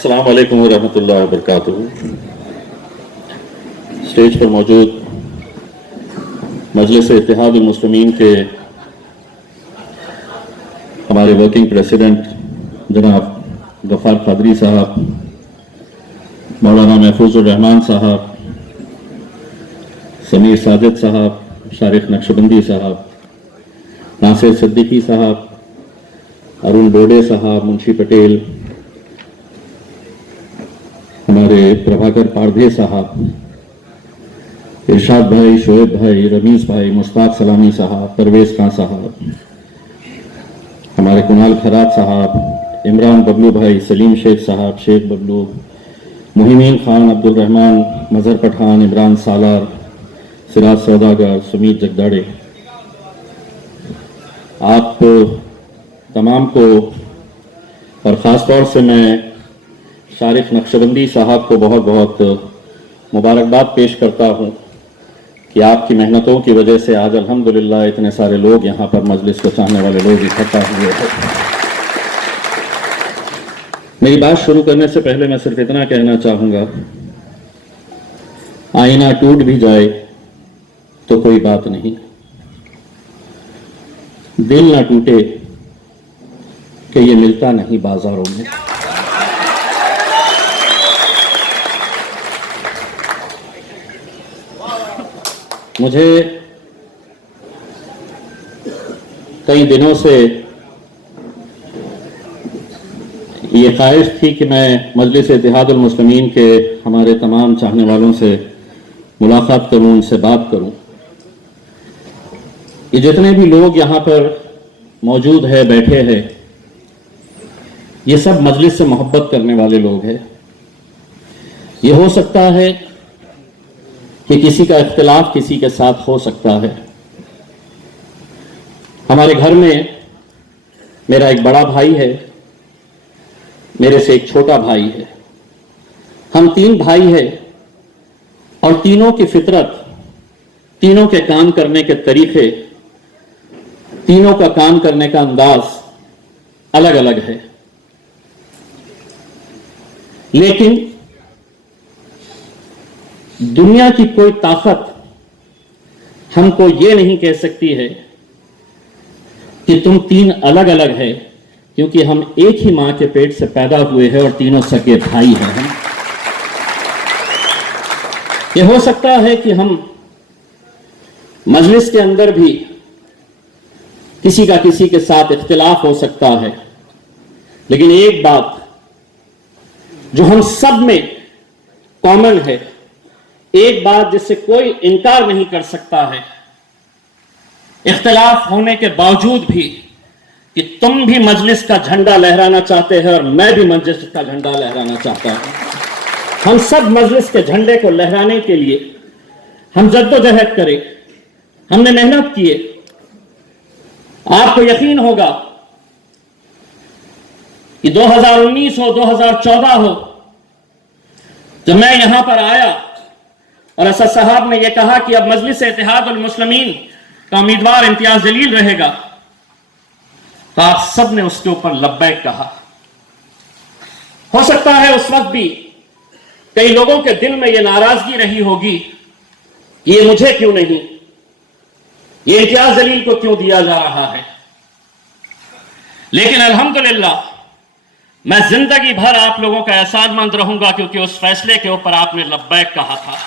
अस्सलाम वालेकुम रहमतुल्लाहि व बरकातुहू। स्टेज पर मौजूद मजलिस इत्तेहादुल मुस्लिमीन के हमारे वर्किंग प्रेसिडेंट जनाब गफ्फार कादरी साहब, मौलाना महफूजुर रहमान साहब, समीर साजिद साहब, शारिक नक्शबंदी साहब, नासिर सिद्दीकी साहब, अरुण बोडे साहब, मुंशी पटेल, हमारे प्रभाकर पारधे साहब, इरशाद भाई, शोएब भाई, रमीज भाई, मुश्ताक सलामी साहब, परवेज खान साहब, हमारे कुणाल खरात साहब, इमरान बबलू भाई, सलीम शेख साहब, शेख बबलू, मुहिमीन खान, अब्दुल रहमान, मजहर पठान, इमरान सालार, सिराज सौदागर, सुमीत जगदाड़े, आप तमाम को और ख़ास तौर से मैं शारिक नक्शबंदी साहब को बहुत बहुत मुबारकबाद पेश करता हूं कि आपकी मेहनतों की वजह से आज अल्हम्दुलिल्लाह इतने सारे लोग यहाँ पर मजलिस को चाहने वाले लोग इकट्ठा हुए हैं। मेरी बात शुरू करने से पहले मैं सिर्फ इतना कहना चाहूंगा, आईना टूट भी जाए तो कोई बात नहीं, दिल ना टूटे कि ये मिलता नहीं बाजारों में। मुझे कई दिनों से ये ख्वाहिश थी कि मैं मजलिस इत्तेहादुल मुस्लिमीन के हमारे तमाम चाहने वालों से मुलाकात करूं, उनसे बात करूं। ये जितने भी लोग यहाँ पर मौजूद है, बैठे हैं, ये सब मजलिस से मोहब्बत करने वाले लोग हैं। ये हो सकता है कि किसी का इख्तिलाफ किसी के साथ हो सकता है। हमारे घर में मेरा एक बड़ा भाई है, मेरे से एक छोटा भाई है। हम तीन भाई हैं और तीनों की फितरत, तीनों के काम करने के तरीके, तीनों का काम करने का अंदाज अलग अलग है। लेकिन दुनिया की कोई ताकत हमको ये नहीं कह सकती है कि तुम तीन अलग अलग है, क्योंकि हम एक ही मां के पेट से पैदा हुए हैं और तीनों सगे भाई हैं हम। ये हो सकता है कि हम मजलिस के अंदर भी किसी का किसी के साथ इख्तिलाफ हो सकता है, लेकिन एक बात जो हम सब में कॉमन है, एक बात जिससे कोई इनकार नहीं कर सकता है, इख्तिलाफ होने के बावजूद भी, कि तुम भी मजलिस का झंडा लहराना चाहते हैं और मैं भी मजलिस का झंडा लहराना चाहता हूं। हम सब मजलिस के झंडे को लहराने के लिए हम जद्दोजहद करें, हमने मेहनत की है। आपको यकीन होगा कि 2019 हो, 2014 हो, जब मैं यहां पर आया और असद साहब ने यह कहा कि अब मजलिस इत्तेहादुल मुस्लिमीन का उम्मीदवार इम्तियाज जलील रहेगा, तो आप सब ने उसके ऊपर लब्बैक कहा। हो सकता है उस वक्त भी कई लोगों के दिल में यह नाराजगी रही होगी, ये मुझे क्यों नहीं, ये इम्तियाज जलील को क्यों दिया जा रहा है। लेकिन अल्हम्दुलिल्लाह मैं जिंदगी भर आप लोगों का एहसानमंद रहूंगा, क्योंकि उस फैसले के ऊपर आपने लब्बैक कहा था।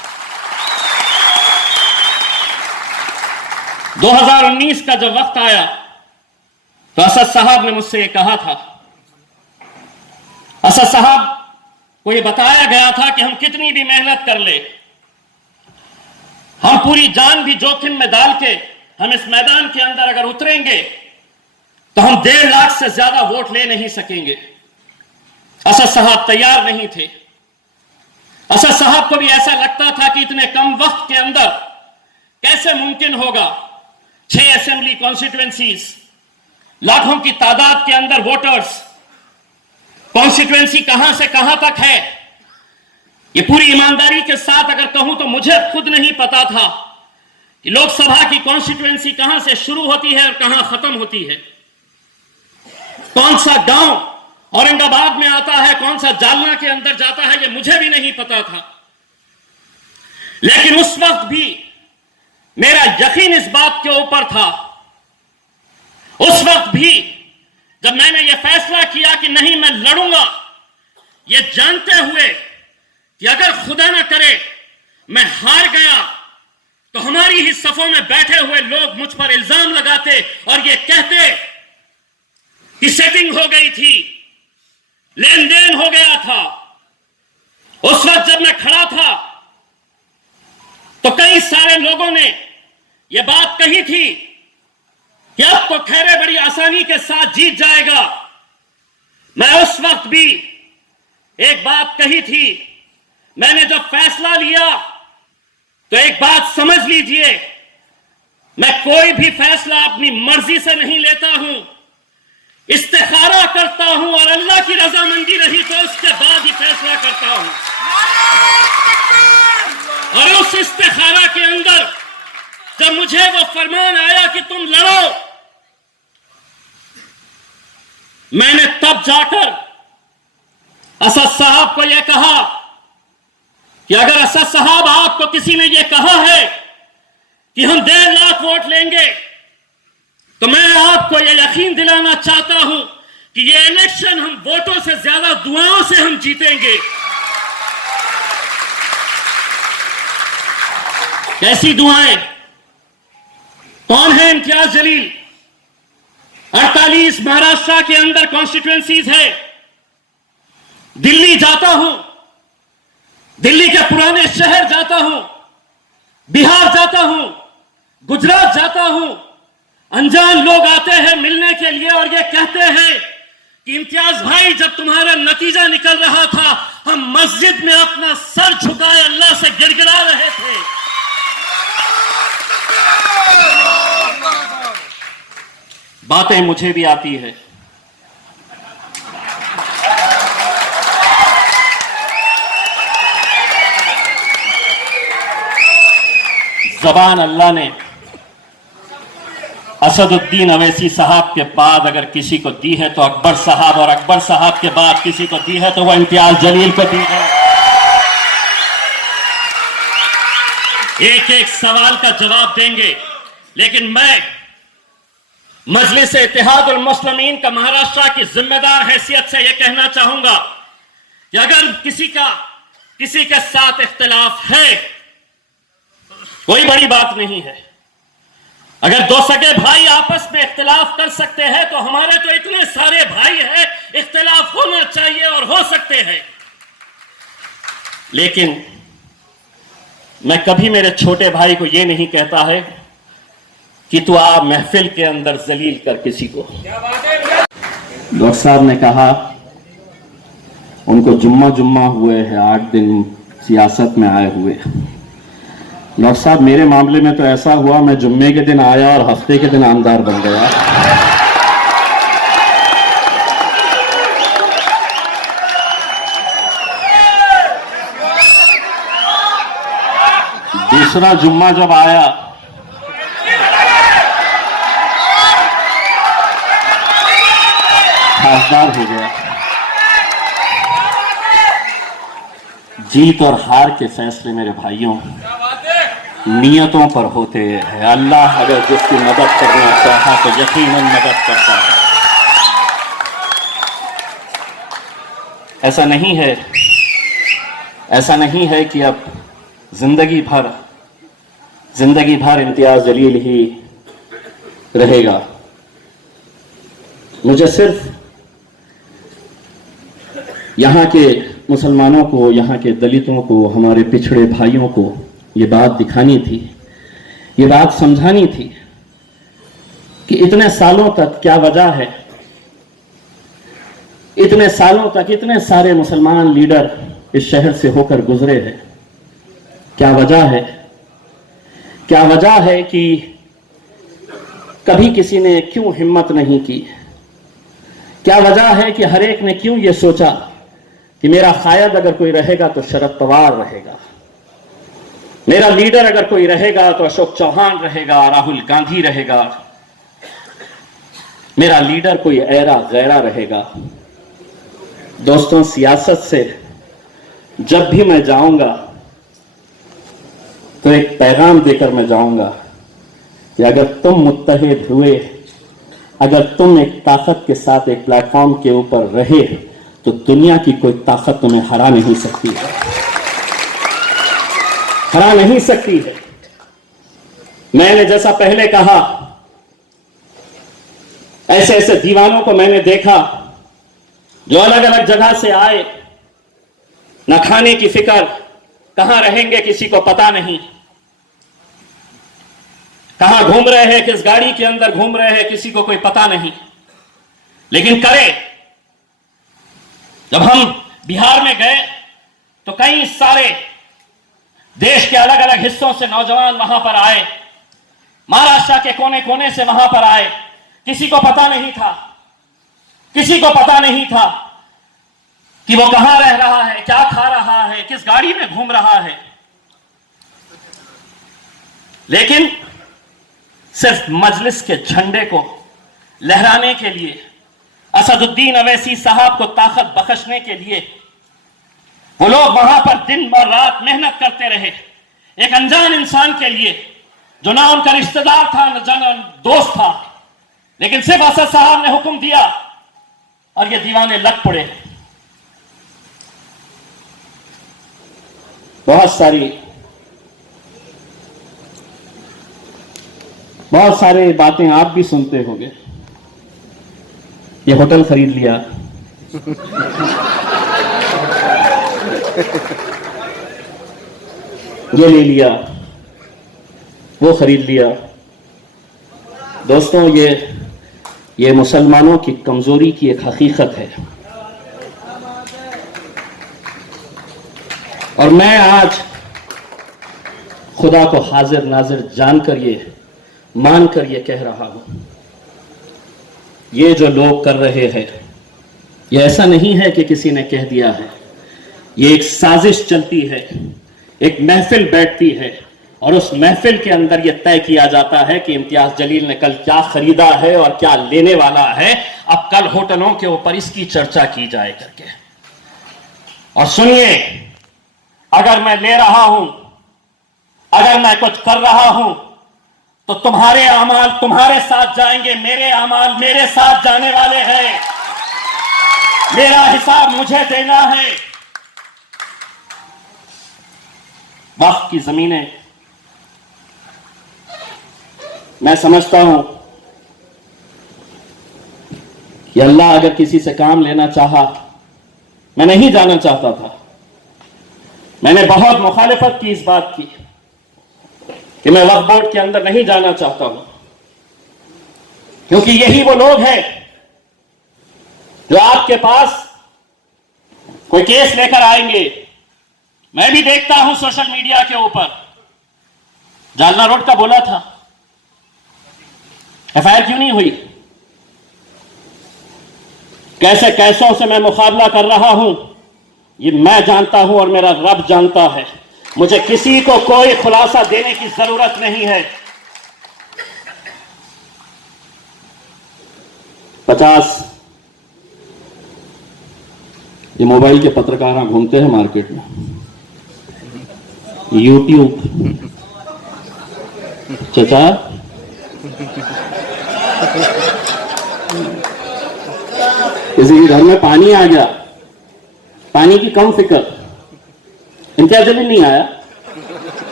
2019 का जब वक्त आया तो असद साहब ने मुझसे यह कहा था, असद साहब को यह बताया गया था कि हम कितनी भी मेहनत कर ले, हम पूरी जान भी जोखिम में डाल के हम इस मैदान के अंदर अगर उतरेंगे तो हम 1.5 लाख से ज्यादा वोट ले नहीं सकेंगे। असद साहब तैयार नहीं थे। असद साहब को भी ऐसा लगता था कि इतने कम वक्त के अंदर कैसे मुमकिन होगा 6 असेंबली कॉन्स्टिट्यूएंसीज, लाखों की तादाद के अंदर वोटर्स, कॉन्स्टिट्यूएंसी कहां से कहां तक है। ये पूरी ईमानदारी के साथ अगर कहूं तो मुझे खुद नहीं पता था कि लोकसभा की कॉन्स्टिट्यूएंसी कहां से शुरू होती है और कहां खत्म होती है, कौन सा गांव औरंगाबाद में आता है, कौन सा जालना के अंदर जाता है, ये मुझे भी नहीं पता था। लेकिन उस वक्त भी मेरा यकीन इस बात के ऊपर था, उस वक्त भी जब मैंने यह फैसला किया कि नहीं मैं लड़ूंगा, यह जानते हुए कि अगर खुदा ना करे मैं हार गया तो हमारी ही सफों में बैठे हुए लोग मुझ पर इल्जाम लगाते और यह कहते कि सेटिंग हो गई थी, लेन देन हो गया था। उस वक्त जब मैं खड़ा था तो कई सारे लोगों ने यह बात कही थी कि अब तो खैरे बड़ी आसानी के साथ जीत जाएगा। मैं उस वक्त भी एक बात कही थी, मैंने जब फैसला लिया तो एक बात समझ लीजिए, मैं कोई भी फैसला अपनी मर्जी से नहीं लेता हूं, इस्तिखारा करता हूं और अल्लाह की रजामंदी रही तो उसके बाद ही फैसला करता हूं। और उस इस्तिखारा के अंदर जब मुझे वो फरमान आया कि तुम लड़ो, मैंने तब जाकर असद साहब को यह कहा कि अगर असद साहब आपको किसी ने यह कहा है कि हम 1.5 लाख वोट लेंगे तो मैं आपको यह यकीन दिलाना चाहता हूं कि यह इलेक्शन हम वोटों से ज्यादा दुआओं से हम जीतेंगे। कैसी दुआएं? कौन है इम्तियाज जलील? 48 महाराष्ट्र के अंदर कॉन्स्टिट्यूएंसीज है। दिल्ली जाता हूं, दिल्ली के पुराने शहर जाता हूं, बिहार जाता हूं, गुजरात जाता हूं, अनजान लोग आते हैं मिलने के लिए और ये कहते हैं कि इम्तियाज भाई जब तुम्हारा नतीजा निकल रहा था हम मस्जिद में अपना सर झुकाए अल्लाह से गिड़गिड़ा रहे थे। बातें मुझे भी आती है, ज़बान अल्लाह ने असदुद्दीन अवैसी साहब के बाद अगर किसी को दी है तो अकबर साहब, और अकबर साहब के बाद किसी को दी है तो वह इम्तियाज जलील को दी है। एक एक सवाल का जवाब देंगे, लेकिन मैं मजलिस इत्तेहादुल मुस्लिमीन का महाराष्ट्र की जिम्मेदार हैसियत से यह कहना चाहूंगा कि अगर किसी के साथ इख्तिलाफ है, कोई बड़ी बात नहीं है। अगर दो सगे भाई आपस में इख्तिलाफ कर सकते हैं तो हमारे तो इतने सारे भाई हैं, इख्तिलाफ होना चाहिए और हो सकते हैं। लेकिन मैं कभी मेरे छोटे भाई को यह नहीं कहता है कि तू आ महफिल के अंदर जलील कर किसी को। डॉक्टर साहब ने कहा उनको जुम्मा हुए हैं, 8 दिन सियासत में आए हुए। डॉक्टर साहब मेरे मामले में तो ऐसा हुआ, मैं जुम्मे के दिन आया और हफ्ते के दिन आमदार बन गया। दूसरा जुम्मा जब आया खासदार हो गया। जीत और हार के फैसले मेरे भाइयों नियतों पर होते हैं। अल्लाह अगर जिसकी मदद करना चाहा तो यकीनन मदद करता है। ऐसा नहीं है कि अब जिंदगी भर इम्तियाज जलील ही रहेगा। मुझे सिर्फ यहाँ के मुसलमानों को, यहाँ के दलितों को, हमारे पिछड़े भाइयों को ये बात दिखानी थी, ये बात समझानी थी कि इतने सालों तक क्या वजह है, इतने सालों तक इतने सारे मुसलमान लीडर इस शहर से होकर गुजरे हैं। क्या वजह है कि कभी किसी ने क्यों हिम्मत नहीं की? क्या वजह है कि हर एक ने क्यों ये सोचा कि मेरा कायद अगर कोई रहेगा तो शरद पवार रहेगा, मेरा लीडर अगर कोई रहेगा तो अशोक चौहान रहेगा, राहुल गांधी रहेगा, मेरा लीडर कोई ऐरा गैरा रहेगा। दोस्तों, सियासत से जब भी मैं जाऊंगा तो एक पैगाम देकर मैं जाऊंगा कि अगर तुम मुत्तहिद हुए, अगर तुम एक ताकत के साथ एक प्लेटफॉर्म के ऊपर रहे, तो दुनिया की कोई ताकत तुम्हें हरा नहीं सकती है, हरा नहीं सकती है। मैंने जैसा पहले कहा, ऐसे ऐसे दीवानों को मैंने देखा जो अलग अलग जगह से आए, न खाने की फिक्र, कहां रहेंगे किसी को पता नहीं, कहां घूम रहे हैं, किस गाड़ी के अंदर घूम रहे हैं किसी को कोई पता नहीं। लेकिन करे, जब हम बिहार में गए तो कई सारे देश के अलग अलग हिस्सों से नौजवान वहां पर आए, महाराष्ट्र के कोने कोने से वहां पर आए। किसी को पता नहीं था, किसी को पता नहीं था कि वो कहां रह रहा है, क्या खा रहा है, किस गाड़ी में घूम रहा है। लेकिन सिर्फ मजलिस के झंडे को लहराने के लिए, असदुद्दीन अवैसी साहब को ताकत बख्शने के लिए वो लोग वहां पर दिन भर रात मेहनत करते रहे, एक अनजान इंसान के लिए जो ना उनका रिश्तेदार था न जान दोस्त था। लेकिन सिर्फ असद साहब ने हुक्म दिया और ये दीवाने लग पड़े। बहुत सारी बातें आप भी सुनते होंगे। ये होटल खरीद लिया, ये ले लिया, वो खरीद लिया। दोस्तों, ये मुसलमानों की कमजोरी की एक हकीकत है। और मैं आज खुदा को हाजिर नाजिर जानकर मानकर ये कह रहा हूं, ये जो लोग कर रहे हैं, ये ऐसा नहीं है कि किसी ने कह दिया है। ये एक साजिश चलती है, एक महफिल बैठती है और उस महफिल के अंदर यह तय किया जाता है कि इम्तियाज जलील ने कल क्या खरीदा है और क्या लेने वाला है। अब कल होटलों के ऊपर इसकी चर्चा की जाए करके। और सुनिए, अगर मैं ले रहा हूं, अगर मैं कुछ कर रहा हूं, तो तुम्हारे अमाल तुम्हारे साथ जाएंगे, मेरे अमाल मेरे साथ जाने वाले हैं। मेरा हिसाब मुझे देना है। वक्फ की जमीनें, मैं समझता हूं कि अल्लाह अगर किसी से काम लेना चाहा, मैं नहीं जाना चाहता था, मैंने बहुत मुखालिफत की इस बात की कि मैं वक्फ बोर्ड के अंदर नहीं जाना चाहता हूं, क्योंकि यही वो लोग हैं जो आपके पास कोई केस लेकर आएंगे। मैं भी देखता हूं सोशल मीडिया के ऊपर, जालना रोड का बोला था, एफआईआर क्यों नहीं हुई? कैसे कैसों से मैं मुकाबला कर रहा हूं, ये मैं जानता हूं और मेरा रब जानता है। मुझे किसी को कोई खुलासा देने की जरूरत नहीं है। 50 ये मोबाइल के पत्रकार घूमते हैं मार्केट में, यूट्यूब, चचा किसी के घर में पानी आ गया, पानी की कम फिक्र, इम्तियाज जलील नहीं आया,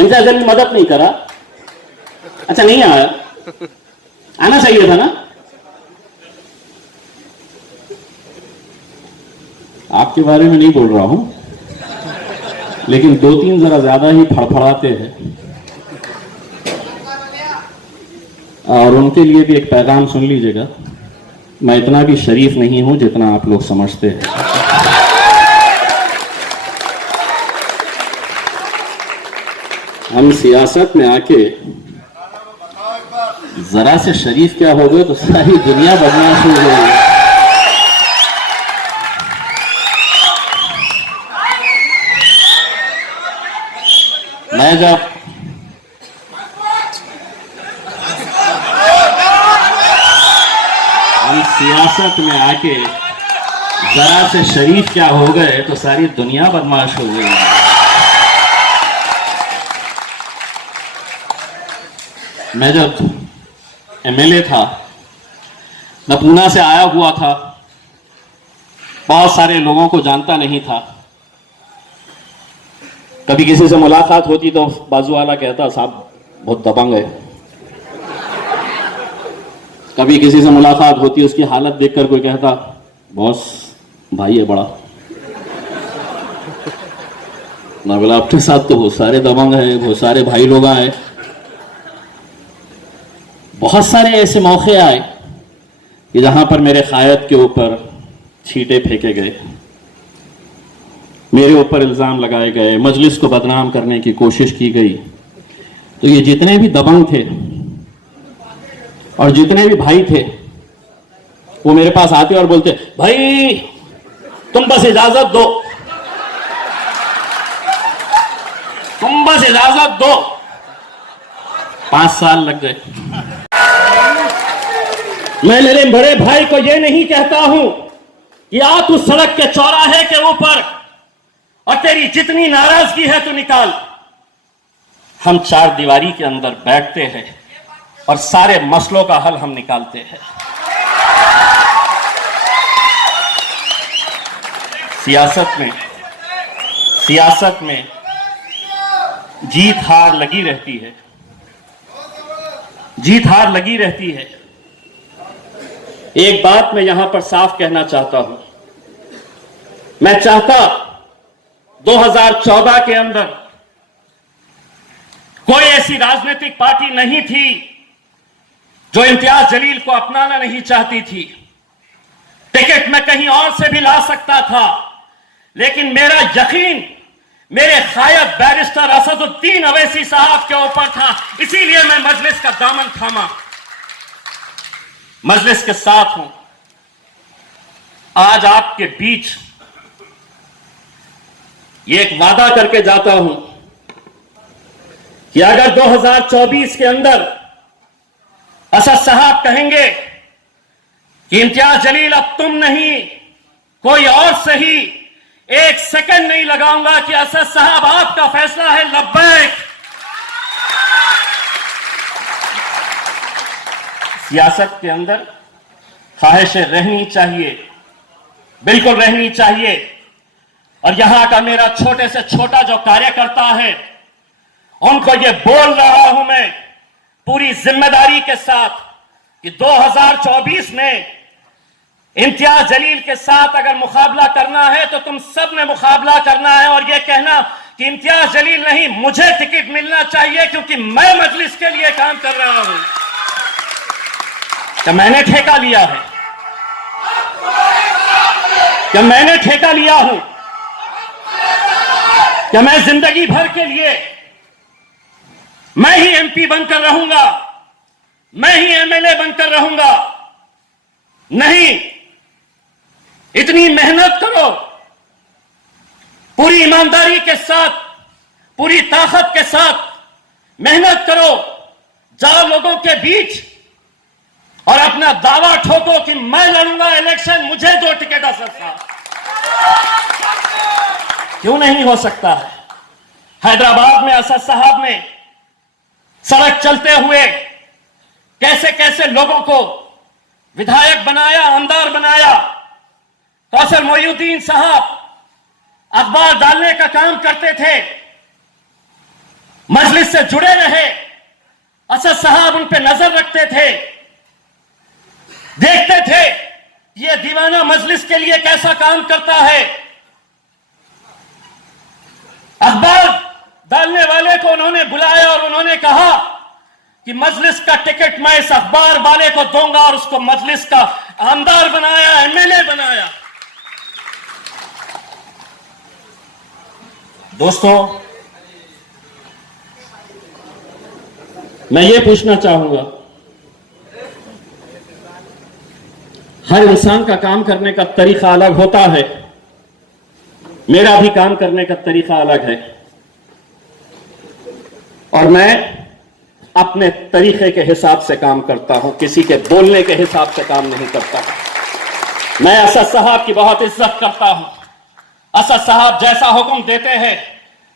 इम्तियाज जलील मदद नहीं करा। अच्छा, नहीं आया, आना चाहिए था ना। आपके बारे में नहीं बोल रहा हूं, लेकिन 2-3 जरा ज्यादा ही फड़फड़ाते हैं, और उनके लिए भी एक पैगाम सुन लीजिएगा। मैं इतना भी शरीफ नहीं हूं जितना आप लोग समझते हैं। हम सियासत में आके जरा से शरीफ क्या हो गए तो सारी दुनिया बदनाम शुरू हो गई। मैं जब हम सियासत में आके जरा से शरीफ क्या हो गए तो सारी दुनिया बदमाश हो गई। मैं जब एमएलए था, मैं पूना से आया हुआ था, बहुत सारे लोगों को जानता नहीं था। कभी किसी से मुलाकात होती तो बाजू वाला कहता साहब बहुत दबंग है। कभी किसी से मुलाकात होती, उसकी हालत देखकर कोई कहता बॉस भाई है बड़ा। मैं बोला आपके साथ तो बहुत सारे दबंग हैं, बहुत सारे भाई लोग आए। बहुत सारे ऐसे मौके आए कि जहां पर मेरे कायद के ऊपर छींटे फेंके गए, मेरे ऊपर इल्जाम लगाए गए, मजलिस को बदनाम करने की कोशिश की गई। तो ये जितने भी दबंग थे और जितने भी भाई थे वो मेरे पास आते और बोलते भाई तुम बस इजाजत दो, तुम बस इजाजत दो। 5 साल लग गए। मैं मेरे बड़े भाई को यह नहीं कहता हूं कि आ तू सड़क के चौराहे के ऊपर और तेरी जितनी नाराजगी है तू निकाल। हम 4 दीवारी के अंदर बैठते हैं और सारे मसलों का हल हम निकालते हैं। सियासत में जीत हार लगी रहती है, जीत हार लगी रहती है। एक बात मैं यहां पर साफ कहना चाहता हूं, मैं चाहता 2014 के अंदर कोई ऐसी राजनीतिक पार्टी नहीं थी जो इम्तियाज जलील को अपनाना नहीं चाहती थी। टिकट मैं कहीं और से भी ला सकता था, लेकिन मेरा यकीन मेरे कायद बैरिस्टर असदुद्दीन अवैसी साहब के ऊपर था, इसीलिए मैं मजलिस का दामन थामा, मजलिस के साथ हूं। आज आपके बीच ये एक वादा करके जाता हूं कि अगर 2024 के अंदर असद साहब कहेंगे कि इम्तियाज जलील अब तुम नहीं कोई और सही, 1 सेकंड नहीं लगाऊंगा कि असद साहब आपका फैसला है, लब्बैक। सियासत के अंदर ख्वाहिशें रहनी चाहिए, बिल्कुल रहनी चाहिए। और यहां का मेरा छोटे से छोटा जो कार्यकर्ता है उनको ये बोल रहा हूं मैं पूरी जिम्मेदारी के साथ कि 2024 में इम्तियाज जलील के साथ अगर मुकाबला करना है तो तुम सब ने मुकाबला करना है और यह कहना कि इम्तियाज जलील नहीं, मुझे टिकट मिलना चाहिए क्योंकि मैं मजलिस के लिए काम कर रहा हूं। क्या मैंने ठेका लिया है? क्या मैंने ठेका लिया हूं? क्या मैं जिंदगी भर के लिए मैं ही एमपी बनकर रहूंगा, मैं ही एमएलए बनकर रहूंगा? नहीं, इतनी मेहनत करो, पूरी ईमानदारी के साथ, पूरी ताकत के साथ मेहनत करो, जाओ लोगों के बीच और अपना दावा ठोको कि मैं लड़ूंगा इलेक्शन, मुझे 2 टिकट आ सकता। क्यों नहीं हो सकता है? हैदराबाद में असद साहब ने सड़क चलते हुए कैसे कैसे लोगों को विधायक बनाया, आमदार बनाया। कौसर मोइनुद्दीन साहब अखबार डालने का काम करते थे, मजलिस से जुड़े रहे, असद साहब उन पे नजर रखते थे, देखते थे ये दीवाना मजलिस के लिए कैसा काम करता है। अखबार डालने वाले को उन्होंने बुलाया और उन्होंने कहा कि मजलिस का टिकट मैं इस अखबार वाले को दूंगा और उसको मजलिस का आमदार बनाया, एमएलए बनाया। दोस्तों, मैं ये पूछना चाहूंगा, हर इंसान का काम करने का तरीका अलग होता है, मेरा भी काम करने का तरीका अलग है और मैं अपने तरीके के हिसाब से काम करता हूं, किसी के बोलने के हिसाब से काम नहीं करता हूं। मैं असद साहब की बहुत इज्जत करता हूं। असद साहब जैसा हुक्म देते हैं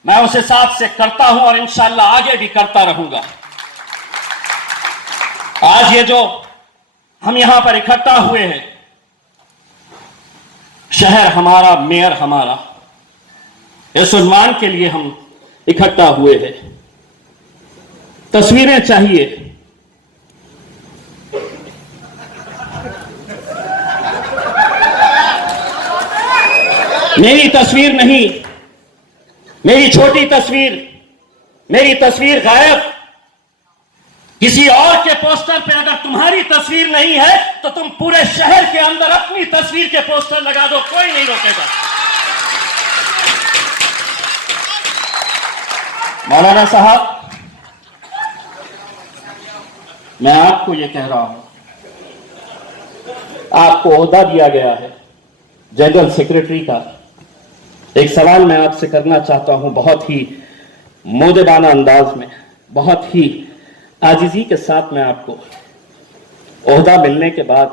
मैं उस हिसाब से करता हूं और इंशाअल्लाह आगे भी करता रहूंगा। आज ये जो हम यहां पर इकट्ठा हुए हैं, शहर हमारा, मेयर हमारा, इस उन्वान के लिए हम इकट्ठा हुए हैं। तस्वीरें चाहिए, मेरी तस्वीर नहीं, मेरी छोटी तस्वीर, मेरी तस्वीर गायब। किसी और के पोस्टर पे अगर तुम्हारी तस्वीर नहीं है तो तुम पूरे शहर के अंदर अपनी तस्वीर के पोस्टर लगा दो, कोई नहीं रोकेगा। मौलाना साहब, मैं आपको यह कह रहा हूं, आपको ओहदा दिया गया है जनरल सेक्रेटरी का। एक सवाल मैं आपसे करना चाहता हूं, बहुत ही मोदेबाना अंदाज में, बहुत ही आजिजी के साथ। मैं आपको ओहदा मिलने के बाद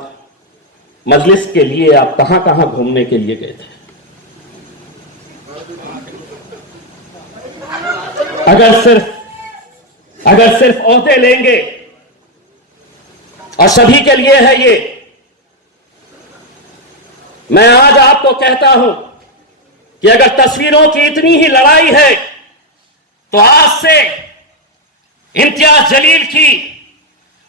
मजलिस के लिए आप कहां कहां घूमने के लिए गए थे? अगर सिर्फ ओहदे लेंगे और सभी के लिए है ये, मैं आज आपको कहता हूं कि अगर तस्वीरों की इतनी ही लड़ाई है तो आज से इम्तियाज जलील की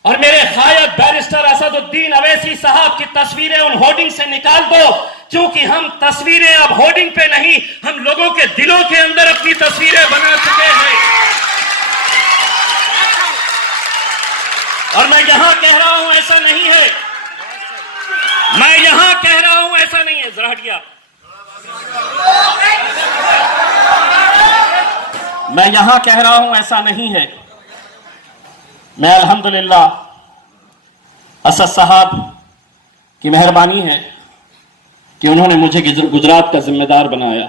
और मेरे गायब बैरिस्टर असदुद्दीन अवैसी साहब की तस्वीरें उन होर्डिंग से निकाल दो, क्योंकि हम तस्वीरें अब होर्डिंग पे नहीं, हम लोगों के दिलों के अंदर अपनी तस्वीरें बना चुके हैं। और मैं यहां कह रहा हूं ऐसा नहीं है, मैं यहां कह रहा हूं ऐसा नहीं है। जरा हटिया, मैं यहां कह रहा हूं ऐसा नहीं है। मैं अल्हम्दुलिल्लाह असद साहब की मेहरबानी है कि उन्होंने मुझे गुजरात का जिम्मेदार बनाया।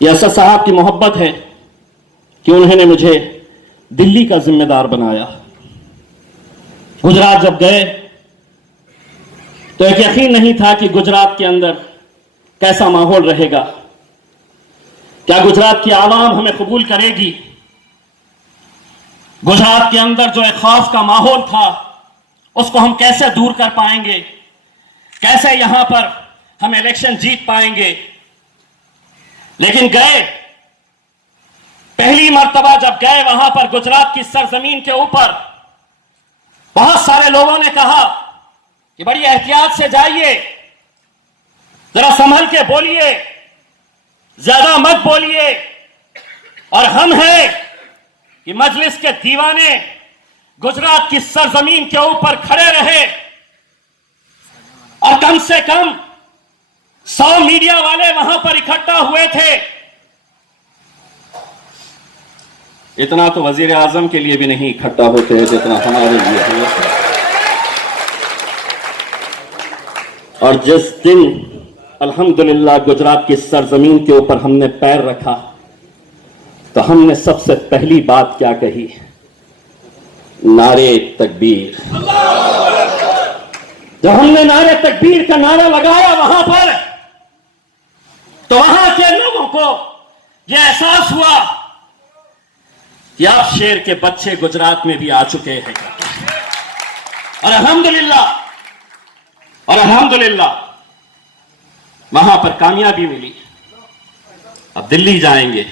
यह असद साहब की मोहब्बत है कि उन्होंने मुझे दिल्ली का जिम्मेदार बनाया। गुजरात जब गए तो एक यकीन नहीं था कि गुजरात के अंदर कैसा माहौल रहेगा, क्या गुजरात की आवाम हमें कबूल करेगी। गुजरात के अंदर जो एक खौफ का माहौल था उसको हम कैसे दूर कर पाएंगे, कैसे यहां पर हम इलेक्शन जीत पाएंगे। लेकिन गए, पहली मर्तबा जब गए वहां पर गुजरात की सरजमीन के ऊपर, बहुत सारे लोगों ने कहा कि बड़ी एहतियात से जाइए, जरा संभल के बोलिए, ज्यादा मत बोलिए। और हम हैं कि मजलिस के दीवाने गुजरात की सरजमीन के ऊपर खड़े रहे और कम से कम 100 मीडिया वाले वहां पर इकट्ठा हुए थे। इतना तो वजीर आजम के लिए भी नहीं इकट्ठा होते हैं जितना हमारे लिए है। और जिस दिन अल्हम्दुलिल्लाह गुजरात की सरजमीन के ऊपर हमने पैर रखा तो हमने सबसे पहली बात क्या कही? नारे तकबीर। जब हमने नारे तकबीर का नारा लगाया वहां पर, तो वहां के लोगों को यह एहसास हुआ कि अब शेर के बच्चे गुजरात में भी आ चुके हैं। और अल्हम्दुलिल्लाह वहां पर कामयाबी मिली। अब दिल्ली जाएंगे।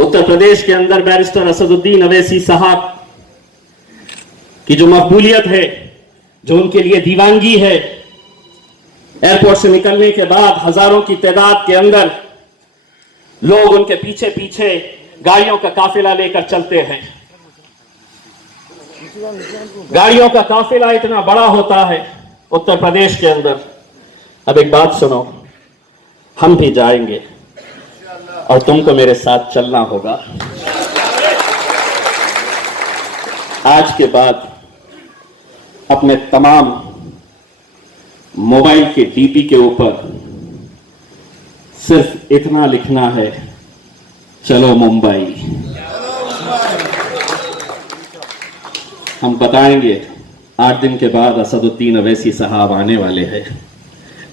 उत्तर प्रदेश के अंदर बैरिस्टर असदुद्दीन अवैसी साहब की जो मकबूलियत है, जो उनके लिए दीवानगी है, एयरपोर्ट से निकलने के बाद हजारों की तादाद के अंदर लोग उनके पीछे पीछे गाड़ियों का काफिला लेकर चलते हैं। गाड़ियों का काफिला इतना बड़ा होता है उत्तर प्रदेश के अंदर। अब एक बात सुनो, हम भी जाएंगे और तुमको मेरे साथ चलना होगा। आज के बाद अपने तमाम मोबाइल के डीपी के ऊपर सिर्फ इतना लिखना है, चलो मुंबई। हम बताएंगे 8 दिन के बाद असदुद्दीन अवैसी साहब आने वाले हैं,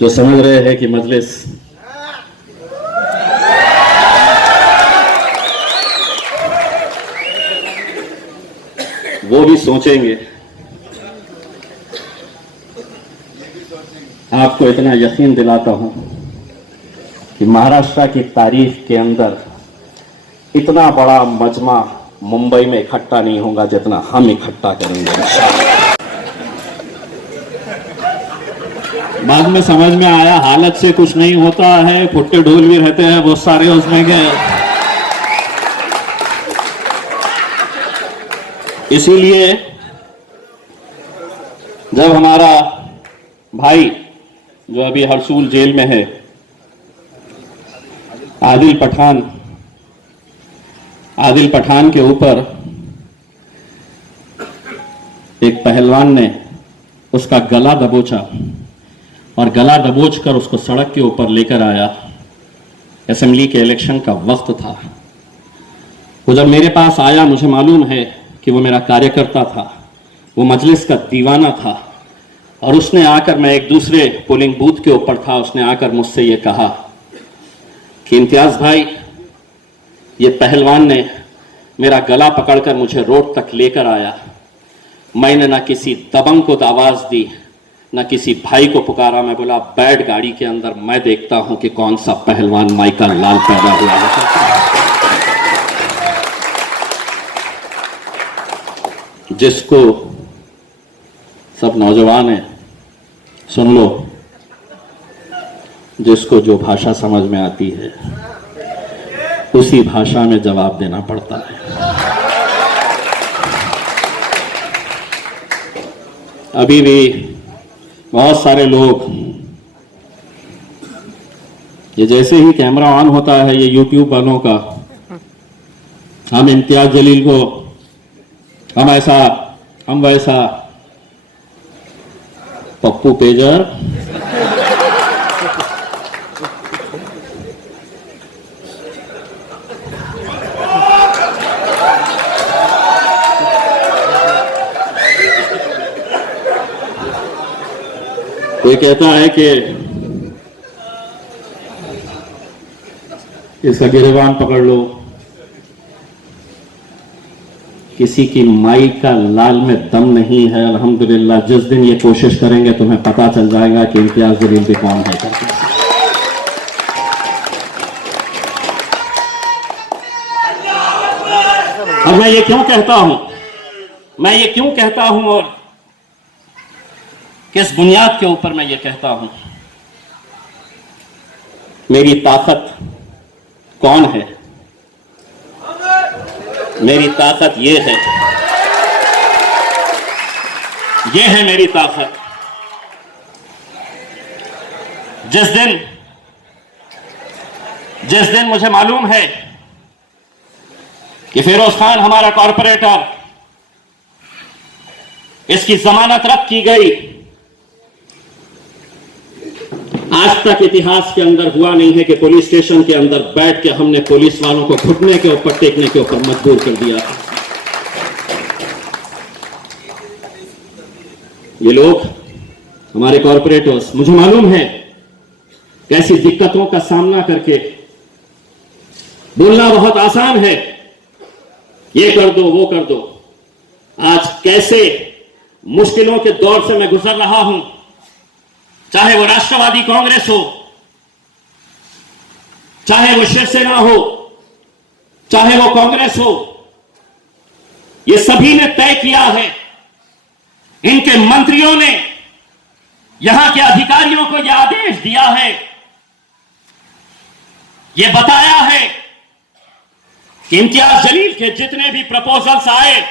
जो समझ रहे हैं कि मजलिस वो भी सोचेंगे। आपको इतना यकीन दिलाता हूं कि महाराष्ट्र की तारीख के अंदर इतना बड़ा मजमा मुंबई में इकट्ठा नहीं होगा जितना हम इकट्ठा करेंगे। बाद में समझ में आया हालत से कुछ नहीं होता है, फुट्टे ढोल भी रहते हैं बहुत सारे उसमें के। इसीलिए जब हमारा भाई जो अभी हरसूल जेल में है, आदिल पठान के ऊपर एक पहलवान ने उसका गला दबोचा और गला दबोच कर उसको सड़क के ऊपर लेकर आया। असेंबली के इलेक्शन का वक्त था। वो जब मेरे पास आया, मुझे मालूम है कि वो मेरा कार्यकर्ता था, वो मजलिस का दीवाना था, और उसने आकर, मैं एक दूसरे पोलिंग बूथ के ऊपर था, उसने आकर मुझसे ये कहा कि इम्तियाज भाई, ये पहलवान ने मेरा गला पकड़कर मुझे रोड तक लेकर आया। मैंने ना किसी दबंग को आवाज दी, ना किसी भाई को पुकारा। मैं बोला बैठ गाड़ी के अंदर, मैं देखता हूं कि कौन सा पहलवान माइका लाल पैदा हुआ है, जिसको सब नौजवान है, सुन लो, जिसको जो भाषा समझ में आती है उसी भाषा में जवाब देना पड़ता है। अभी भी बहुत सारे लोग, ये जैसे ही कैमरा ऑन होता है ये यूट्यूब वालों का, हम इम्तियाज जलील को हम ऐसा हम वैसा, पप्पू पेजर, कोई कहता है कि इसका गिरबान पकड़ लो, किसी की माई का लाल में दम नहीं है। अल्हम्दुलिल्लाह, जिस दिन ये कोशिश करेंगे तुम्हें पता चल जाएगा कि इम्तियाज जलील भी कौन है करके। और मैं ये क्यों कहता हूं और किस बुनियाद के ऊपर मैं ये कहता हूं? मेरी ताकत कौन है? मेरी ताकत ये है मेरी ताकत। जिस दिन मुझे मालूम है कि फिरोज खान हमारा कॉरपोरेटर, इसकी जमानत रद्द की गई, आज तक इतिहास के अंदर हुआ नहीं है कि पुलिस स्टेशन के अंदर बैठ के हमने पुलिस वालों को घुटने के ऊपर टेकने के ऊपर मजबूर कर दिया। ये लोग, हमारे कॉरपोरेटर्स, मुझे मालूम है कैसी दिक्कतों का सामना करके, बोलना बहुत आसान है, ये कर दो वो कर दो, आज कैसे मुश्किलों के दौर से मैं गुजर रहा हूं, चाहे वो राष्ट्रवादी कांग्रेस हो, चाहे वो शिवसेना हो, चाहे वो कांग्रेस हो, ये सभी ने तय किया है, इनके मंत्रियों ने यहां के अधिकारियों को यह आदेश दिया है, यह बताया है कि इम्तियाज जलील के जितने भी प्रपोजल्स आए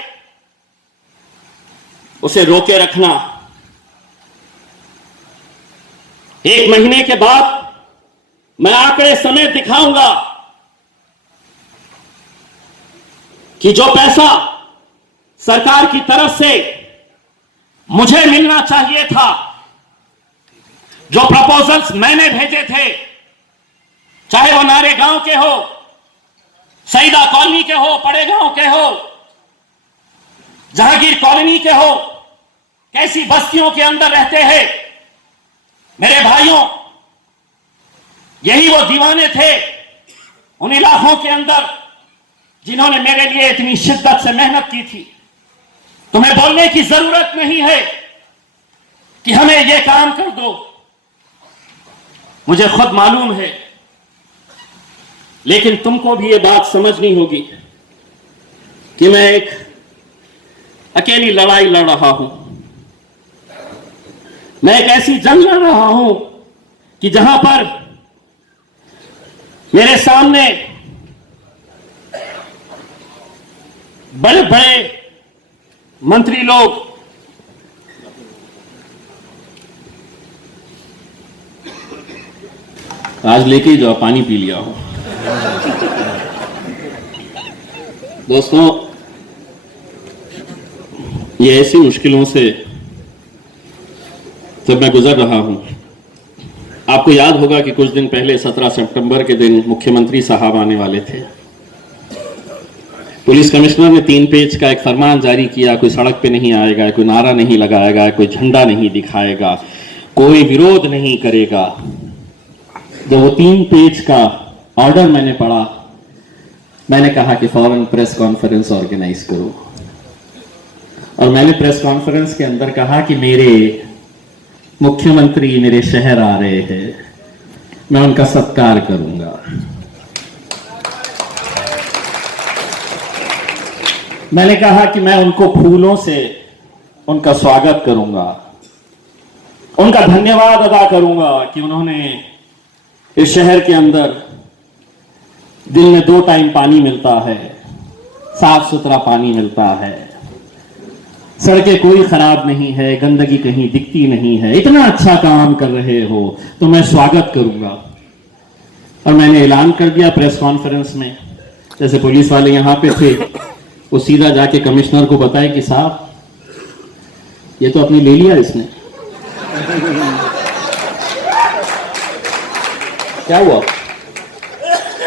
उसे रोके रखना। 1 महीने के बाद मैं आंकड़े समेत दिखाऊंगा कि जो पैसा सरकार की तरफ से मुझे मिलना चाहिए था, जो प्रपोजल्स मैंने भेजे थे, चाहे वो नारेगांव के हो, सईदा कॉलोनी के हो, पड़ेगांव के हो, जहांगीर कॉलोनी के हो, कैसी बस्तियों के अंदर रहते हैं। मेरे भाइयों, यही वो दीवाने थे उन इलाकों के अंदर जिन्होंने मेरे लिए इतनी शिद्दत से मेहनत की थी। तुम्हें बोलने की जरूरत नहीं है कि हमें यह काम कर दो, मुझे खुद मालूम है। लेकिन तुमको भी यह बात समझनी होगी कि मैं एक अकेली लड़ाई लड़ रहा हूं। मैं एक ऐसी जंग लड़ रहा हूं कि जहां पर मेरे सामने बड़े बड़े मंत्री लोग आज लेके जाओ, पानी पी लिया हूं। दोस्तों, ये ऐसी मुश्किलों से जब मैं गुजर रहा हूं, आपको याद होगा कि कुछ दिन पहले 17 सितंबर के दिन मुख्यमंत्री साहब आने वाले थे। पुलिस कमिश्नर ने 3 पेज का एक फरमान जारी किया, कोई सड़क पे नहीं आएगा, कोई नारा नहीं लगाएगा, कोई झंडा नहीं दिखाएगा, कोई विरोध नहीं करेगा। जब वो 3 पेज का ऑर्डर मैंने पढ़ा, मैंने कहा कि फौरन प्रेस कॉन्फ्रेंस ऑर्गेनाइज करो। और मैंने प्रेस कॉन्फ्रेंस के अंदर कहा कि मेरे मुख्यमंत्री मेरे शहर आ रहे हैं, मैं उनका सत्कार करूंगा। मैंने कहा कि मैं उनको फूलों से उनका स्वागत करूंगा, उनका धन्यवाद अदा करूंगा कि उन्होंने इस शहर के अंदर दिन में 2 टाइम पानी मिलता है, साफ सुथरा पानी मिलता है, सड़कें कोई खराब नहीं है, गंदगी कहीं दिखती नहीं है। इतना अच्छा काम कर रहे हो तो मैं स्वागत करूंगा। और मैंने ऐलान कर दिया प्रेस कॉन्फ्रेंस में, जैसे पुलिस वाले यहां पे थे, वो सीधा जाके कमिश्नर को बताए कि साहब ये तो अपनी ले लिया इसने। क्या हुआ?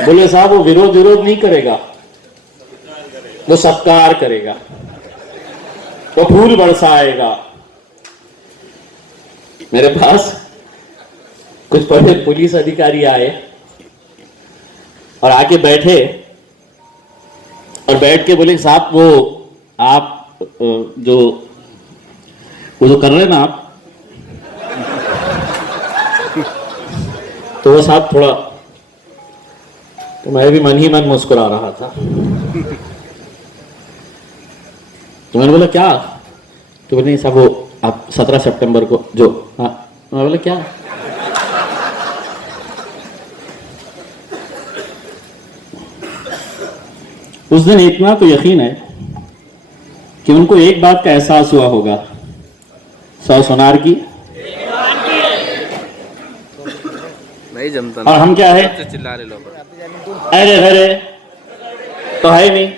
बोले साहब वो विरोध नहीं करेगा, वो सत्कार करेगा, वो फूल बरसाएगा। मेरे पास कुछ बड़े पुलिस अधिकारी आए और आके बैठे और बैठ के बोले साहब वो आप जो कर रहे हैं ना आप, तो वो साहब थोड़ा, तो मैं भी मन ही मन मुस्कुरा रहा था। तो मैंने बोला क्या? तो बोले नहीं साहब वो आप 17 सितंबर को जो, हाँ। मैं बोला क्या? उस दिन इतना तो यकीन है कि उनको एक बात का एहसास हुआ होगा, 100 सोनार की नहीं जमता। और हम क्या है, चिल्ला रहे लोग, अरे अरे तो है नहीं।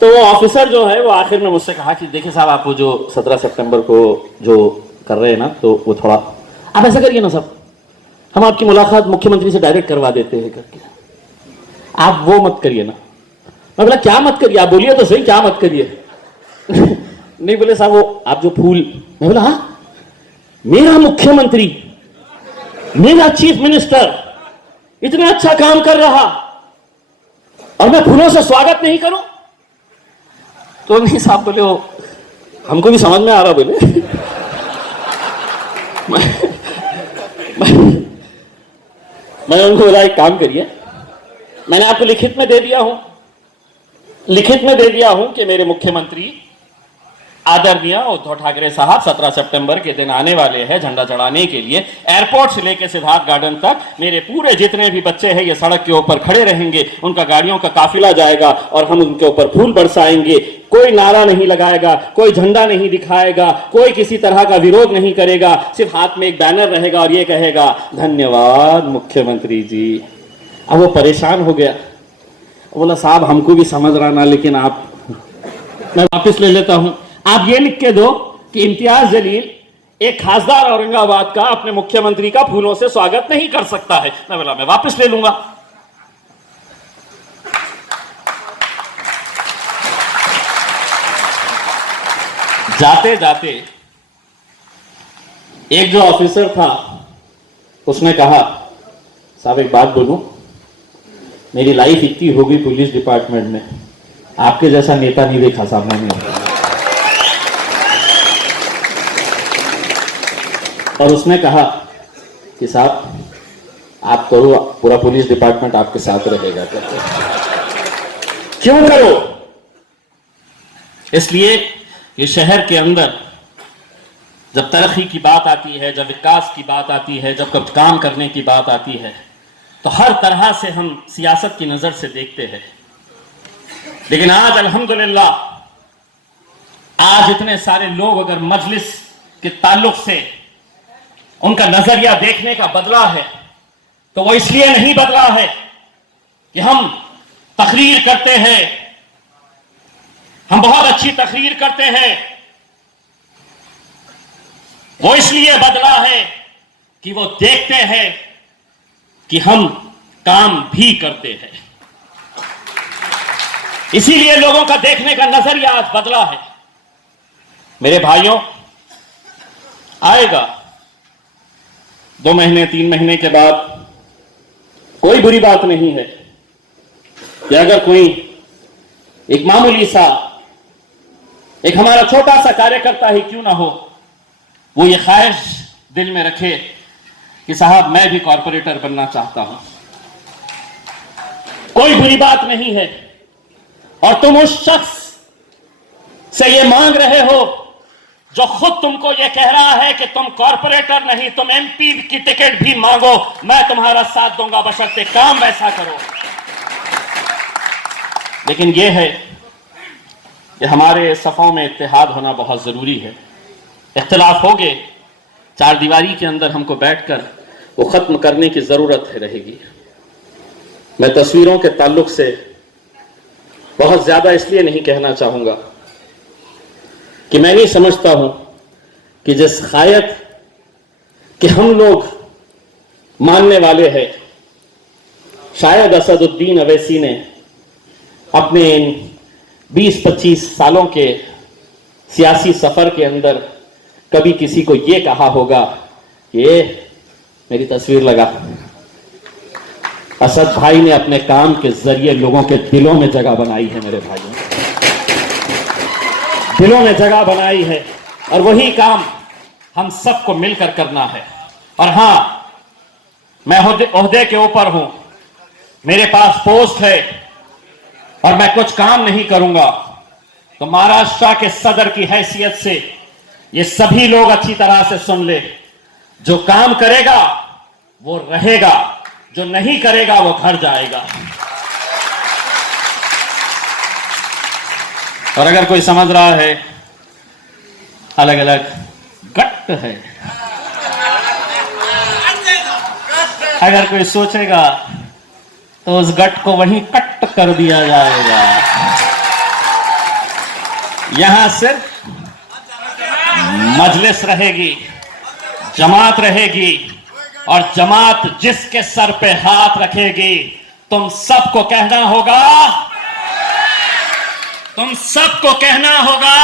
तो वो ऑफिसर जो है वो आखिर में मुझसे कहा कि देखिए साहब आप वो जो 17 सितंबर को जो कर रहे हैं ना, तो वो थोड़ा आप ऐसा करिए ना साहब, हम आपकी मुलाकात मुख्यमंत्री से डायरेक्ट करवा देते हैं करके, आप वो मत करिए ना। मैं बोला क्या मत करिए? आप बोलिए तो सही, क्या मत करिए? नहीं, बोले साहब वो आप जो फूल। मैं बोला हाँ, मेरा मुख्यमंत्री, मेरा चीफ मिनिस्टर इतना अच्छा काम कर रहा और मैं फूलों से स्वागत नहीं करूं? तो नहीं साहब बोले वो हमको भी समझ में आ रहा। बोले मैं उनको बोला एक काम करिए, मैंने आपको लिखित में दे दिया हूं कि मेरे मुख्यमंत्री आदरणीय उद्धव ठाकरे साहब 17 सितंबर के दिन आने वाले हैं झंडा चढ़ाने के लिए। एयरपोर्ट से लेकर सिद्धार्थ गार्डन तक मेरे पूरे जितने भी बच्चे हैं ये सड़क के ऊपर खड़े रहेंगे, उनका गाड़ियों का काफिला जाएगा और हम उनके ऊपर फूल बरसाएंगे। कोई नारा नहीं लगाएगा, कोई झंडा नहीं दिखाएगा, कोई किसी तरह का विरोध नहीं करेगा, सिर्फ हाथ में एक बैनर रहेगा और ये कहेगा धन्यवाद मुख्यमंत्री जी। अब वो परेशान हो गया, बोला साहब हमको भी समझ रहा ना, लेकिन आप, मैं वापस ले लेता हूं, आप ये लिख के दो कि इम्तियाज जलील एक खासदार औरंगाबाद का अपने मुख्यमंत्री का फूलों से स्वागत नहीं कर सकता है। मैं बोला मैं वापस ले लूंगा। जाते जाते एक जो ऑफिसर था उसने कहा, साहब एक बात बोलूं, मेरी लाइफ इतनी हो गई पुलिस डिपार्टमेंट में, आपके जैसा नेता नहीं देखा साहब मैंने। और उसने कहा कि साहब आप करो, पूरा पुलिस डिपार्टमेंट आपके साथ रहेगा। क्यों करो? इसलिए कि शहर के अंदर जब तरक्की की बात आती है, जब विकास की बात आती है, जब कब काम करने की बात आती है, तो हर तरह से हम सियासत की नजर से देखते हैं। लेकिन आज अल्हम्दुलिल्लाह, आज इतने सारे लोग अगर मजलिस के ताल्लुक से उनका नजरिया देखने का बदला है, तो वो इसलिए नहीं बदला है कि हम तकरीर करते हैं, हम बहुत अच्छी तकरीर करते हैं। वो इसलिए बदला है कि वो देखते हैं कि हम काम भी करते हैं। इसीलिए लोगों का देखने का नजरिया आज बदला है। मेरे भाइयों, आएगा 2 महीने 3 महीने के बाद, कोई बुरी बात नहीं है कि अगर कोई एक मामूली सा, एक हमारा छोटा सा कार्यकर्ता ही क्यों ना हो, वो ये ख्वाहिश दिल में रखे कि साहब मैं भी कॉर्पोरेटर बनना चाहता हूं, कोई बुरी बात नहीं है। और तुम उस शख्स से ये मांग रहे हो जो खुद तुमको ये कह रहा है कि तुम कॉर्पोरेटर नहीं, तुम एमपी की टिकट भी मांगो, मैं तुम्हारा साथ दूंगा, बशर्ते काम वैसा करो। लेकिन यह है कि हमारे सफ़ों में इत्तेहाद होना बहुत जरूरी है। इख्तिलाफ हो गए, 4 दीवारी के अंदर हमको बैठकर वो खत्म करने की जरूरत रहेगी। मैं तस्वीरों के ताल्लुक से बहुत ज्यादा इसलिए नहीं कहना चाहूंगा कि मैं नहीं समझता हूं कि जिस खायत कि हम लोग मानने वाले हैं, शायद असदुद्दीन अवैसी ने अपने इन 20-25 सालों के सियासी सफर के अंदर कभी किसी को यह कहा होगा कि ये मेरी तस्वीर लगा। असद भाई ने अपने काम के जरिए लोगों के दिलों में जगह बनाई है। मेरे भाइयों, दिलों में जगह बनाई है, और वही काम हम सबको मिलकर करना है। और हां, मैं ओहदे के ऊपर हूं, मेरे पास पोस्ट है और मैं कुछ काम नहीं करूंगा, तो महाराष्ट्र के सदर की हैसियत से ये सभी लोग अच्छी तरह से सुन ले, जो काम करेगा वो रहेगा, जो नहीं करेगा वो घर जाएगा। और अगर कोई समझ रहा है अलग अलग गट है, अगर कोई सोचेगा तो उस गट को वहीं कट कर दिया जाएगा। यहां सिर्फ मजलिस रहेगी, जमात रहेगी, और जमात जिसके सर पे हाथ रखेगी, तुम सबको कहना होगा, तुम सबको कहना होगा।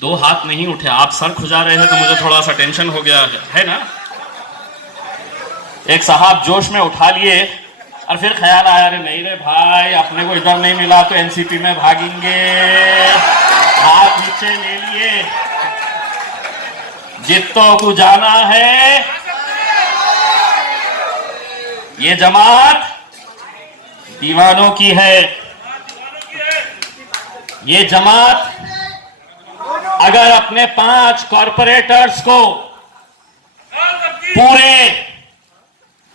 2 हाथ नहीं उठे, आप सर खुजा रहे हैं तो मुझे थोड़ा सा टेंशन हो गया है ना। एक साहब जोश में उठा लिए और फिर ख्याल आया, अरे नहीं रे भाई, अपने को इधर नहीं मिला तो एनसीपी में भागेंगे। हाथ नीचे ले लिए, जितों को जाना है। ये जमात दीवानों की है। ये जमात अगर अपने 5 कॉर्पोरेटर्स को पूरे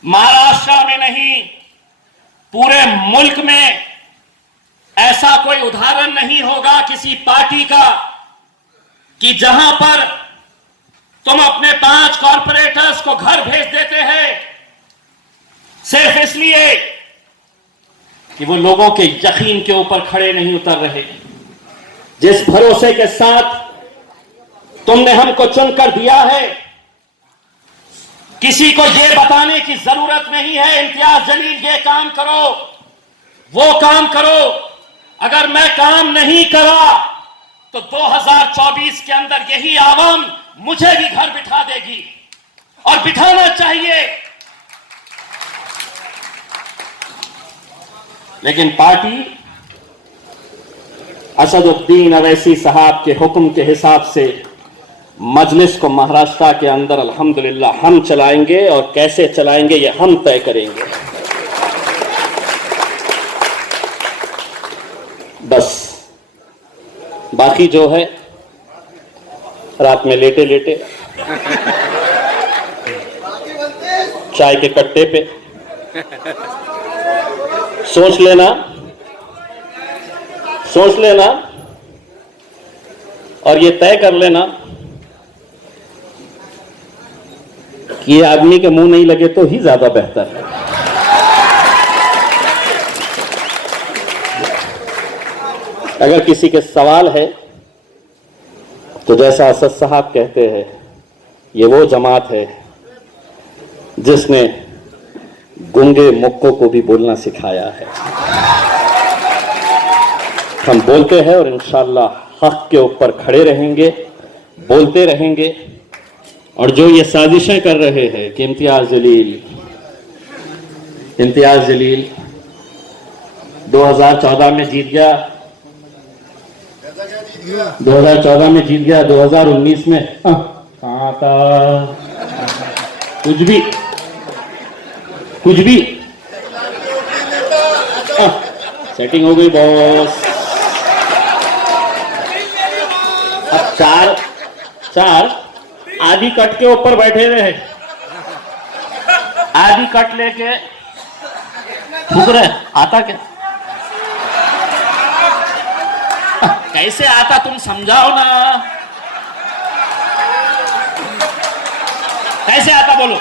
महाराष्ट्र में नहीं, पूरे मुल्क में ऐसा कोई उदाहरण नहीं होगा किसी पार्टी का कि जहां पर तुम अपने 5 कॉर्पोरेटर्स को घर भेज देते हैं सिर्फ इसलिए कि वो लोगों के यकीन के ऊपर खड़े नहीं उतर रहे। जिस भरोसे के साथ तुमने हमको चुनकर दिया है, किसी को यह बताने की जरूरत नहीं है इम्तियाज जलील ये काम करो, वो काम करो। अगर मैं काम नहीं करा तो 2024 के अंदर यही आवाम मुझे भी घर बिठा देगी और बिठाना चाहिए। लेकिन पार्टी असदुद्दीन अवैसी साहब के हुक्म के हिसाब से मजलिस को महाराष्ट्र के अंदर अल्हम्दुलिल्लाह हम चलाएंगे और कैसे चलाएंगे ये हम तय करेंगे। बस बाकी जो है रात में लेटे लेटे चाय के कट्टे पे सोच लेना और ये तय कर लेना कि ये आदमी के मुंह नहीं लगे तो ही ज्यादा बेहतर है। अगर किसी के सवाल है तो जैसा असद साहब कहते हैं, ये वो जमात है जिसने गूंगे मुक्कों को भी बोलना सिखाया है। हम बोलते हैं और इंशाअल्लाह हक के ऊपर खड़े रहेंगे, बोलते रहेंगे। और जो ये साजिशें कर रहे हैं कि इम्तियाज जलील 2014 में जीत गया, 2014 में जीत गया, 2019 में कहाँ था, कुछ भी सेटिंग हो गई बॉस। अब चार आधी कट के ऊपर बैठे रहे, आधी कट लेके फूक रहे। आता क्या, कैसे आता तुम समझाओ ना, कैसे आता बोलो।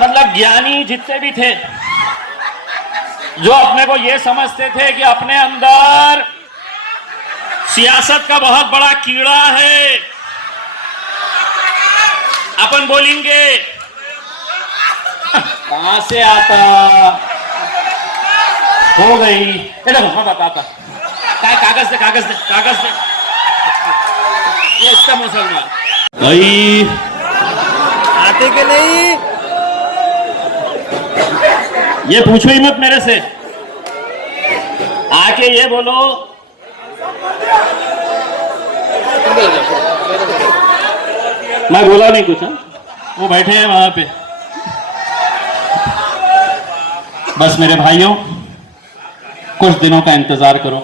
मतलब ज्ञानी जितने भी थे जो अपने को ये समझते थे कि अपने अंदर सियासत का बहुत बड़ा कीड़ा है, अपन बोलेंगे कहां से आता, हो गई। देखो मैं बताता, कागज दे ये इसका मुसलमान भाई आते के नहीं, ये पूछो ही मत मेरे से, आके ये बोलो मैं बोला नहीं कुछ। वो बैठे हैं वहां पे। बस मेरे भाइयों, कुछ दिनों का इंतजार करो।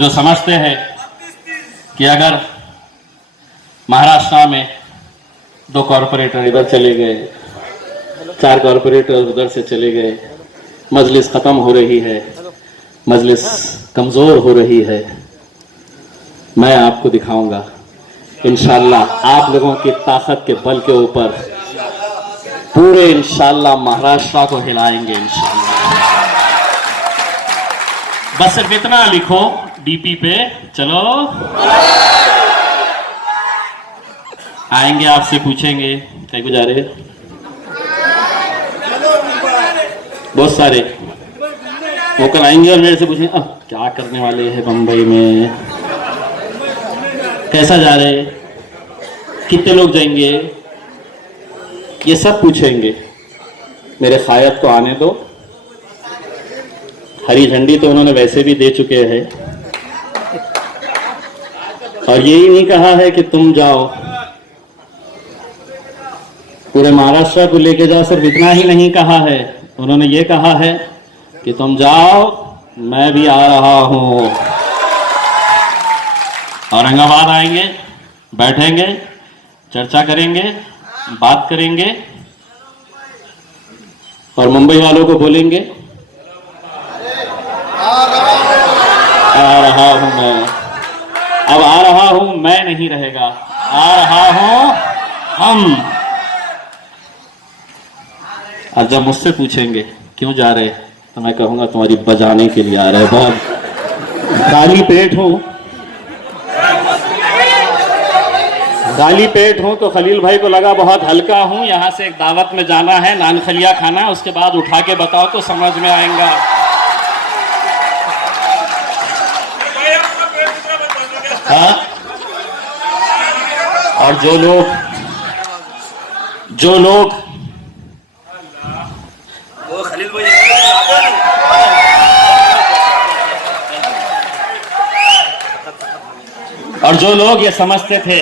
जो समझते हैं कि अगर महाराष्ट्र में 2 कॉरपोरेटर इधर चले गए, 4 कॉरपोरेटर उधर से चले गए, मजलिस खत्म हो रही है, मजलिस कमजोर हो रही है, मैं आपको दिखाऊंगा इंशाअल्लाह। आप लोगों की ताकत के बल के ऊपर पूरे इंशाअल्लाह महाराष्ट्र को हिलाएंगे इंशाअल्लाह। बस सिर्फ इतना लिखो डीपी पे, चलो आएंगे आपसे पूछेंगे कहीं को जा रहे हैं, बहुत सारे वो कल आएंगे और मेरे से पूछेंगे क्या करने वाले हैं बंबई में, कैसा जा रहे, कितने लोग जाएंगे, ये सब पूछेंगे। मेरे कायद को आने दो, हरी झंडी तो उन्होंने वैसे भी दे चुके हैं और यही नहीं कहा है कि तुम जाओ, पूरे महाराष्ट्र को लेके जाओ, सिर्फ इतना ही नहीं कहा है, उन्होंने ये कहा है कि तुम जाओ मैं भी आ रहा हूं। औरंगाबाद आएंगे, बैठेंगे, चर्चा करेंगे, बात करेंगे और मुंबई वालों को बोलेंगे आ रहा हूं मैं, अब आ रहा हूं मैं नहीं रहेगा, आ रहा हूं हम। और जब मुझसे पूछेंगे क्यों जा रहे तो मैं कहूंगा तुम्हारी बजाने के लिए आ रहे, बहुत खाली पेट हो, खाली पेट हूं तो खलील भाई को लगा बहुत हल्का हूं, यहां से एक दावत में जाना है, नान खलिया खाना है, उसके बाद उठा के बताओ तो समझ में आएगा। हाँ? और जो लोग वो खलील भाई और जो लोग ये समझते थे,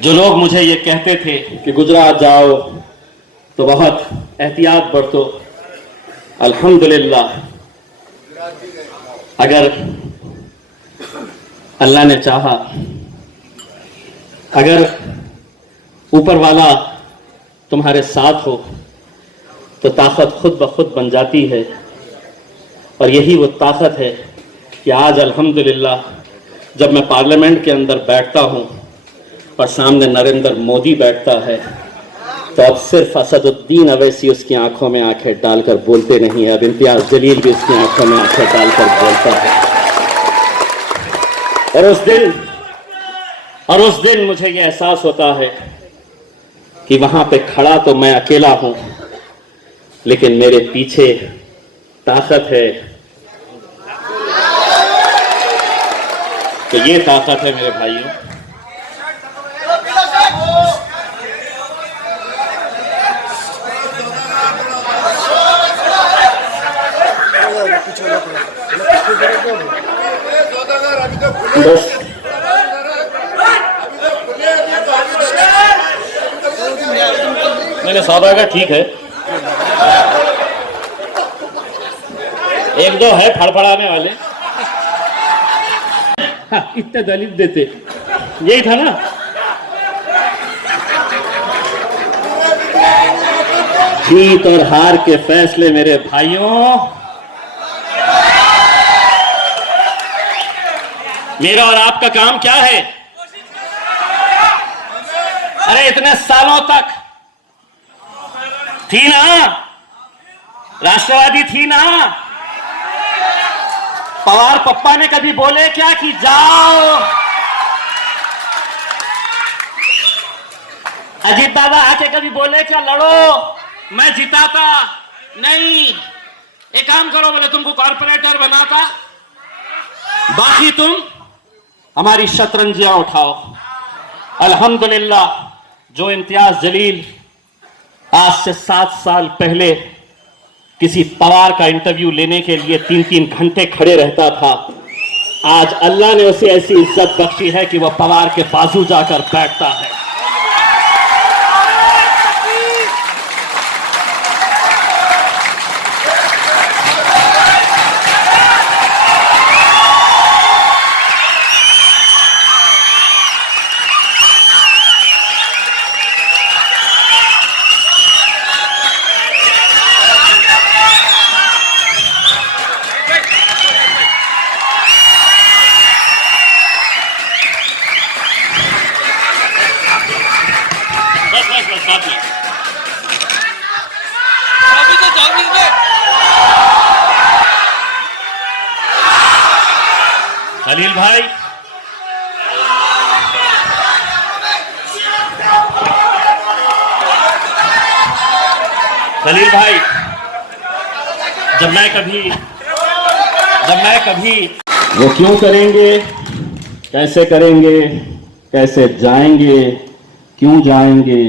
जो लोग मुझे ये कहते थे कि गुजरात जाओ तो बहुत एहतियात बरतो, अल्हम्दुलिल्लाह अगर अल्लाह ने चाहा, अगर ऊपर वाला तुम्हारे साथ हो तो ताकत खुद ब खुद बन जाती है। और यही वो ताकत है कि आज अल्हम्दुलिल्लाह जब मैं पार्लियामेंट के अंदर बैठता हूं और सामने नरेंद्र मोदी बैठता है तो अब सिर्फ असदुद्दीन अवैसी उसकी आंखों में आंखें डालकर बोलते नहीं है, अब इम्तियाज जलील भी उसकी आंखों में आंखें डालकर बोलता है। और उस दिन मुझे यह एहसास होता है कि वहां पे खड़ा तो मैं अकेला हूं, लेकिन मेरे पीछे ताकत है। तो ये ताकत है मेरे भाइयों। बस मैंने सौदा का ठीक है, एक दो है फड़फड़ाने वाले, हाँ, इतने दलील देते, यही था ना। जीत और हार के फैसले मेरे भाइयों, मेरा और आपका काम क्या है? अरे इतने सालों तक थी ना, राष्ट्रवादी थी ना, पवार पप्पा ने कभी बोले क्या कि जाओ? अजीत दादा आके कभी बोले क्या लड़ो, मैं जिताता? नहीं। एक काम करो, बोले तुमको कॉर्पोरेटर बनाता, बाकी तुम हमारी शतरंजियां उठाओ। अल्हम्दुलिल्लाह जो इम्तियाज जलील आज से 7 साल पहले किसी पवार का इंटरव्यू लेने के लिए 3-3 घंटे खड़े रहता था, आज अल्लाह ने उसे ऐसी इज्जत बख्शी है कि वह पवार के बाजू जाकर बैठता है। खलील भाई, खलील भाई, जब मैं कभी वो क्यों करेंगे, कैसे करेंगे, कैसे जाएंगे, क्यों जाएंगे,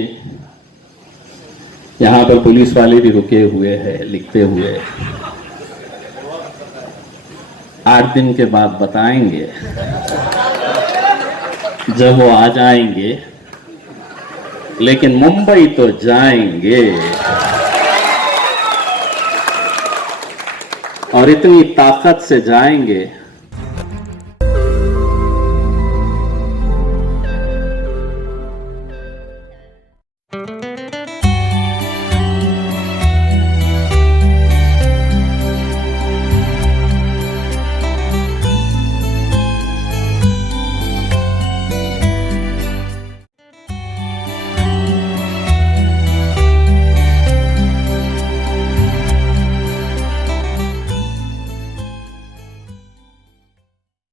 यहां पर पुलिस वाले भी रुके हुए हैं लिखते हुए। 8 दिन के बाद बताएंगे, जब वो आ जाएंगे, लेकिन मुंबई तो जाएंगे। और इतनी ताकत से जाएंगे